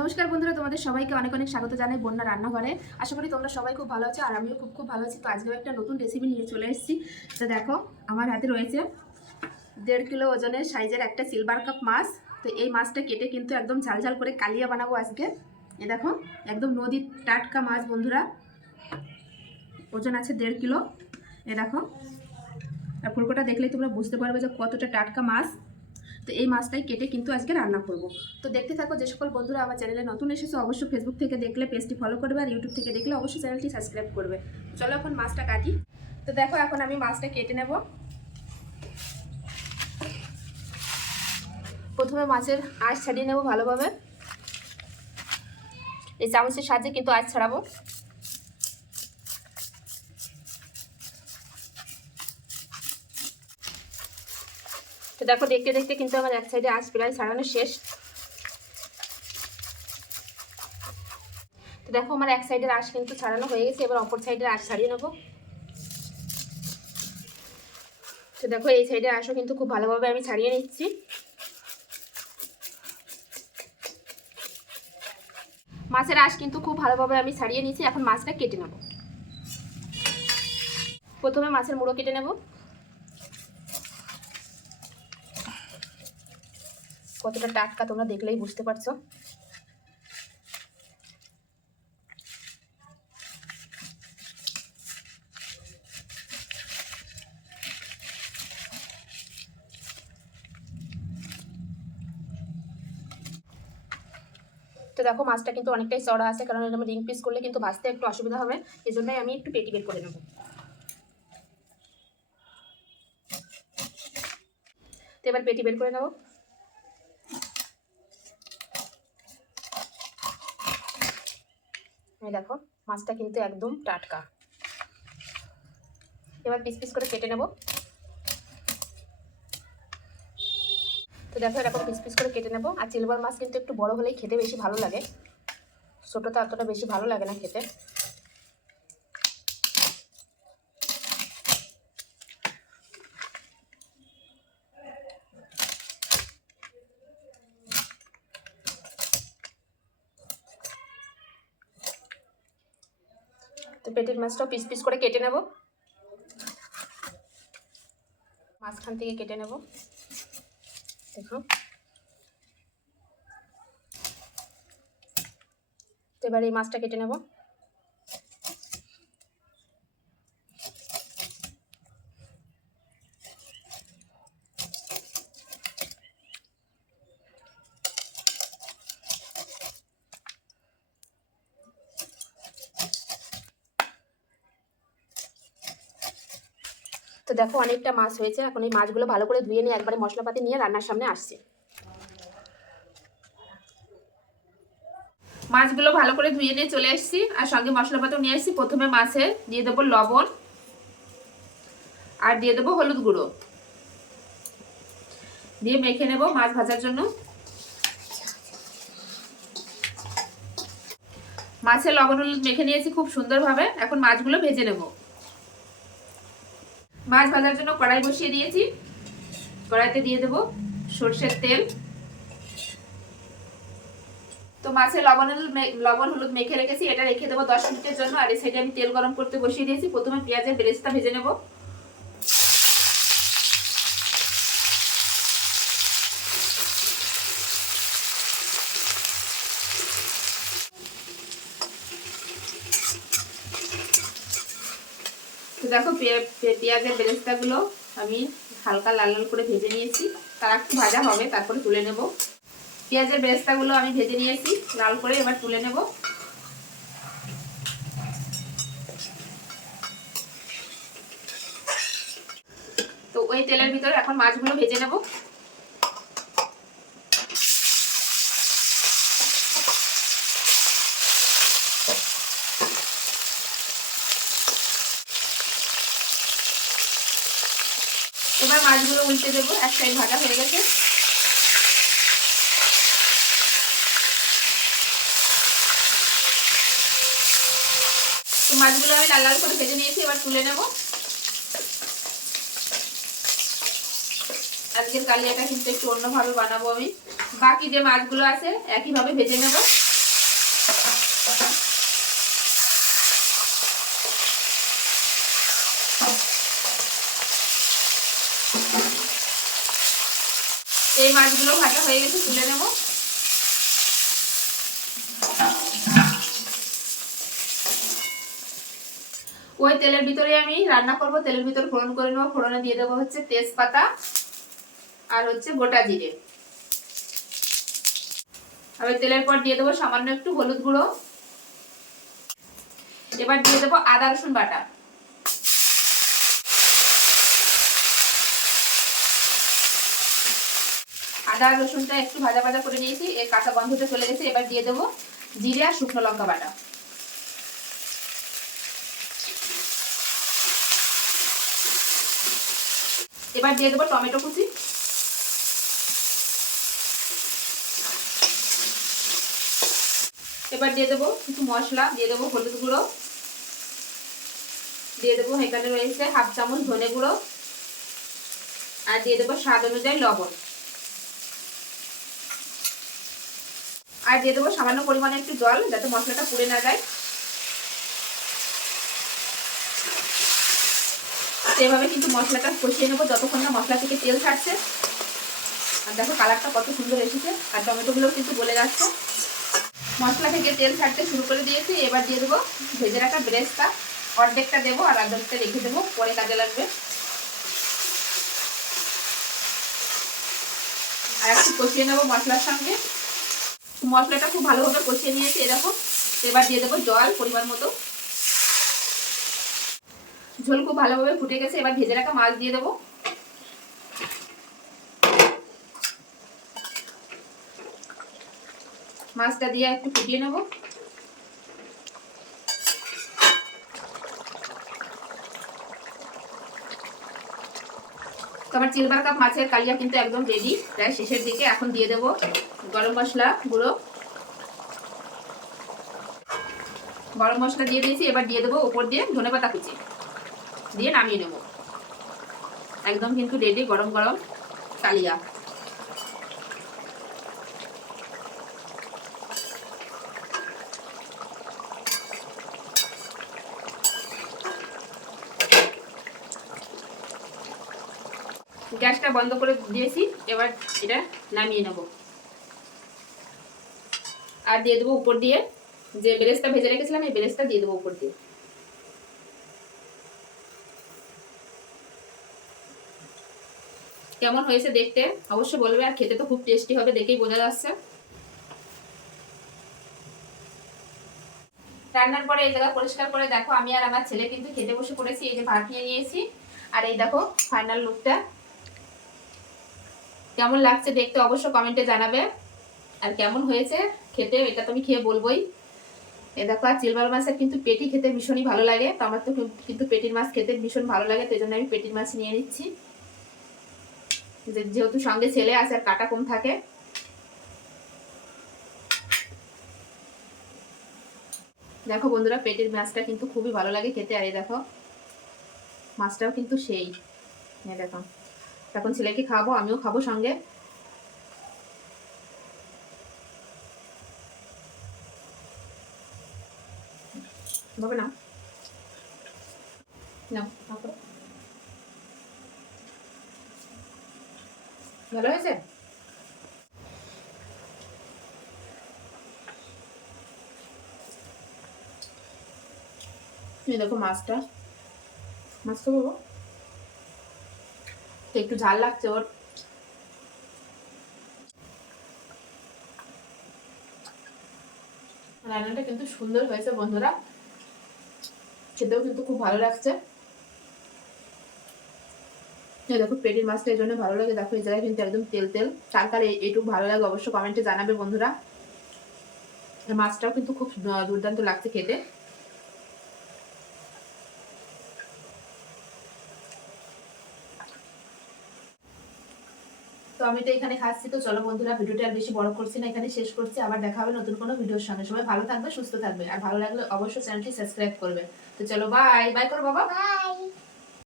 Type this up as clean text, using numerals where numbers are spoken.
নমস্কার বন্ধুরা, তোমাদের সবাইকে অনেক অনেক স্বাগত জানাই বন্যা রান্নাঘরে। আশা করি তোমরা সবাই খুব ভালো আছো আর আমিও খুব ভালো আছি। তো আজকেও একটা নতুন রেসিপি নিয়ে চলে এসেছি। তো দেখো, আমার হাতে রয়েছে 1.5 কিলো ওজনের সাইজের একটা সিলভার কাপ মাছ। তো এই মাছটা কেটে কিন্তু একদম ঝালঝাল করে কালিয়া বানাবো আজকে। এ দেখো, একদম নদীর টাটকা মাছ বন্ধুরা, ওজন আছে 1.5 কিলো। এ দেখো, আর ফুলকোটা দেখলেই তোমরা বুঝতে পারবে যে কতটা টাটকা মাছ। তো এই মাছটাই কেটে কিন্তু আজকে রান্না করব। তো দেখতে থাকো। যে সকল বন্ধুরা আমার চ্যানেলে নতুন এসেছে অবশ্যই ফেসবুক থেকে দেখলে পেজটি ফলো করবে, আর ইউটিউব থেকে দেখলে অবশ্যই চ্যানেলটি সাবস্ক্রাইব করবে। চলো এখন মাছটা কাটি। তো দেখো, এখন আমি মাছটা কেটে নেব। প্রথমে মাছের আঁশ ছাড়িয়ে নেব ভালোভাবে। এই চামচের সাহায্যে কিন্তু আঁশ ছাড়াবো। তো দেখো, দেখতে দেখতে কিন্তু আমার এক সাইডে আঁশ প্রায় ছাড়ানো শেষ। তো দেখো, আমার এক সাইডের আঁশ কিন্তু ছাড়ানো হয়ে গেছে। এবার অপর সাইডের আঁশ ছাড়িয়ে নেব। তো দেখো, এই সাইডের আঁশও কিন্তু খুব ভালোভাবে আমি ছাড়িয়ে নিচ্ছি। মাছের আঁশ কিন্তু খুব ভালোভাবে আমি ছাড়িয়ে নিচ্ছি। এখন মাছটা কেটে নেব। প্রথমে মাছের মুড়ো কেটে নেব। কতটা টাটকা তোমরা দেখলেই বুঝতে পারছো। তো দেখো, মাছটা কিন্তু অনেকটাই চড়া আছে, কারণ এটা আমি রিং পিস করলে কিন্তু ভাজতে একটু অসুবিধা হবে। এই জন্যই আমি একটু পেটি বের করে নেব। তো এবার পেটি বের করে নেব। এই দেখো, মাছটা কিন্তু একদম টাটকা। এবার পিস পিস করে কেটে নেব। তো দেখো, এরকম পিস পিস করে কেটে নেব। আর সিলভার মাছ কিন্তু একটু বড় হলেই খেতে বেশি ভালো লাগে, ছোটটা অতটা বেশি ভালো লাগে না খেতে। তো পেটির মাছটাও পিস পিস করে কেটে নেব। মাঝখান থেকে কেটে নেব। দেখো, তো এবার এই মাছটা কেটে নেব। তো দেখো, অনেকটা মাছ হয়েছে। এখন এই মাছগুলো ভালো করে ধুয়ে নিয়ে একবারে মশলাপাতি নিয়ে রান্নার সামনে আসছে। মাছগুলো ভালো করে ধুয়ে নিয়ে চলে এসেছি, আর সঙ্গে মশলাপাতিও নিয়ে এসেছি। প্রথমে মাছে দিয়ে দেবো লবণ, আর দিয়ে দেবো হলুদ গুঁড়ো, দিয়ে মেখে নেব মাছ ভাজার জন্য। মাছে লবণ হলুদ মেখে নিয়েছি খুব সুন্দরভাবে। এখন মাছগুলো ভেজে নেব। মাছ ভাজার জন্য কড়াই বসিয়ে দিয়েছি। কড়াইতে দিয়ে দেব সরষের তেল। তো মাছে লবণ হলুদ মেখে রেখেছি, এটা রেখে দেবো 10 মিনিটের জন্য। আর এই সাইডে আমি তেল গরম করতে বসিয়ে দিয়েছি। প্রথমে পেঁয়াজের বেরেস্তা ভেজে নেব। তো দেখো, পেঁয়াজের বেরেস্তাগুলো আমি হালকা লাল লাল করে ভেজে নিয়েছি। তার একটু ভাজা হবে, তারপরে তুলে নেব। পেঁয়াজের বেরেস্তাগুলো আমি ভেজে নিয়েছি লাল করে, এবার তুলে নেব। তো ওই তেলের ভিতরে এখন মাছগুলো ভেজে নেব। এবার মাছগুলো উল্টে দেবো। এক সাইড ভাজা হয়ে গেছে। তো মাছগুলো আমি লাল লাল করে ভেজে নিয়েছি, এবার তুলে নেব। আজকের কালিয়াটা কিন্তু একটু অন্যভাবে বানাবো আমি। বাকি যে মাছগুলো আছে একইভাবে ভেজে নেব। মাছগুলো ভাজা হয়ে গেছে, তুলে নেব। ওই তেলের ভিতরে আমি রান্না করব, তেলের ভিতরে ফোড়ন করে নেবো। ফোড়নে দিয়ে দেবো হচ্ছে তেজপাতা আর হচ্ছে গোটা জিরে। আর ওই তেলের পর দিয়ে দেবো সামান্য একটু হলুদ গুঁড়ো। এবার দিয়ে দেবো আদা রসুন বাটা। আদা রসুনটা একটু ভাজা ভাজা করে নিয়েছি, এর কাঁচা গন্ধটা চলে গেছে। এবার দিয়ে দেবো জিরে আর শুকনো লঙ্কা বাটা। এবার দিয়ে দেবো টমেটো কুচি। এবার দিয়ে দেবো কিছু মশলা, দিয়ে দেবো হলুদ গুঁড়ো, দিয়ে দেবো এখানে রয়েছে 1/2 চামচ ধনে গুঁড়ো, আর দিয়ে দেবো স্বাদ অনুযায়ী লবণ, আর দিয়ে দেবো সামান্য পরিমাণে একটু জল, যাতে মশলাটা পুড়ে না যায়। সেভাবে কিন্তু মশলাটা কষিয়ে নেবো যতক্ষণ না মশলা থেকে তেল ছাড়ছে। আর দেখো কালারটা কত সুন্দর এসেছে, আর টমেটোগুলো কিন্তু গলে যাচ্ছে। মশলা থেকে তেল ছাড়তে শুরু করে দিয়েছি। এবার দিয়ে দেবো ভেজে রাখা বেরেস্তা। অর্ধেকটা দেবো আর অর্ধেকটা রেখে দেবো, পরে কাজে লাগবে। আর একটু কষিয়ে নেবো মশলার সঙ্গে। মশলাটা খুব ভালোভাবে কষিয়ে নিয়েছি এরকম। এবার দিয়ে দেবো জল পরিমাণ মতো। ঝোল খুব ভালোভাবে ফুটে গেছে। এবার ভেজে রাখা মাছ দিয়ে দেবো। মাছটা দিয়ে একটু ফুটিয়ে নেব। তো আমার সিলভার কাপ মাছের কালিয়া কিন্তু একদম রেডি, প্রায় শেষের দিকে। এখন দিয়ে দেব গরম মশলা গুঁড়ো। গরম মশলা দিয়ে দিয়েছি। এবার দিয়ে দেবো উপর দিয়ে ধনেপাতা কুচি, দিয়ে নামিয়ে নেব। একদম কিন্তু রেডি গরম গরম কালিয়া। গ্যাসটা বন্ধ করে দিয়েছি। এবার এটা নামিয়ে নেব। আর দিয়ে দেবো উপর দিয়ে যে বেরেস্তা ভেজে রেখেছিলাম, এই বেরেস্তা দিয়ে দেবো উপর দিয়ে। কেমন হয়েছে দেখতে অবশ্যই বলবে, আর খেতে তো খুব টেস্টি হবে, দেখেই বোঝা যাচ্ছে। রান্নার পরে এই জায়গা পরিষ্কার করে দেখো আমি আর আমার ছেলে কিন্তু খেতে বসে পড়েছি। এই যে ভাত নিয়ে নিয়েছি, আর এই দেখো ফাইনাল লুকটা কেমন লাগছে দেখতে অবশ্যই কমেন্টে জানাবে। আর কেমন হয়েছে খেতে এটা তো আমি খেয়ে বলবোই। এ দেখো, আর সিলভার মাছের কিন্তু পেটি খেতে ভীষণই ভালো লাগে। তো আমার তো কিন্তু পেটির মাছ খেতে ভীষণ ভালো লাগে, তো এই জন্য আমি পেটির মাছ নিয়ে নিচ্ছি, যেহেতু সঙ্গে ছেলে আছে আর কাটা কম থাকে। দেখো বন্ধুরা, পেটির মাছটা কিন্তু খুবই ভালো লাগে খেতে। আর এই দেখো মাছটাও কিন্তু সেই। দেখো এখন ছেলেকে খাবো, আমিও খাবো সঙ্গে। হবে না না, ভালো হয়েছে। দেখো মাছটা, মাছ খাবো একটু ঝাল লাগছে ওর। রান্নাটা কিন্তু সুন্দর হয়েছে বন্ধুরা, খেতেও কিন্তু খুব ভালো লাগছে। দেখো পেটির মাছটা এই জন্য ভালো লাগে, দেখো এই জায়গায় কিন্তু একদম তেল তেল। কার কার এইটুকু ভালো লাগে অবশ্যই কমেন্টে জানাবে বন্ধুরা। মাছটাও কিন্তু খুব দুর্দান্ত লাগছে খেতে। তো আমি তো এখানে খাচ্ছি। তো চলো বন্ধুরা, ভিডিওটা আর বেশি বড় করছি না, এখানে শেষ করছি। আবার দেখা হবে নতুন কোনো ভিডিওর সঙ্গে। সবাই ভালো থাকবে, সুস্থ থাকবে, আর ভালো লাগলে অবশ্যই চ্যানেলটি সাবস্ক্রাইব করবে। তো চলো বাই বাই করো বাবা।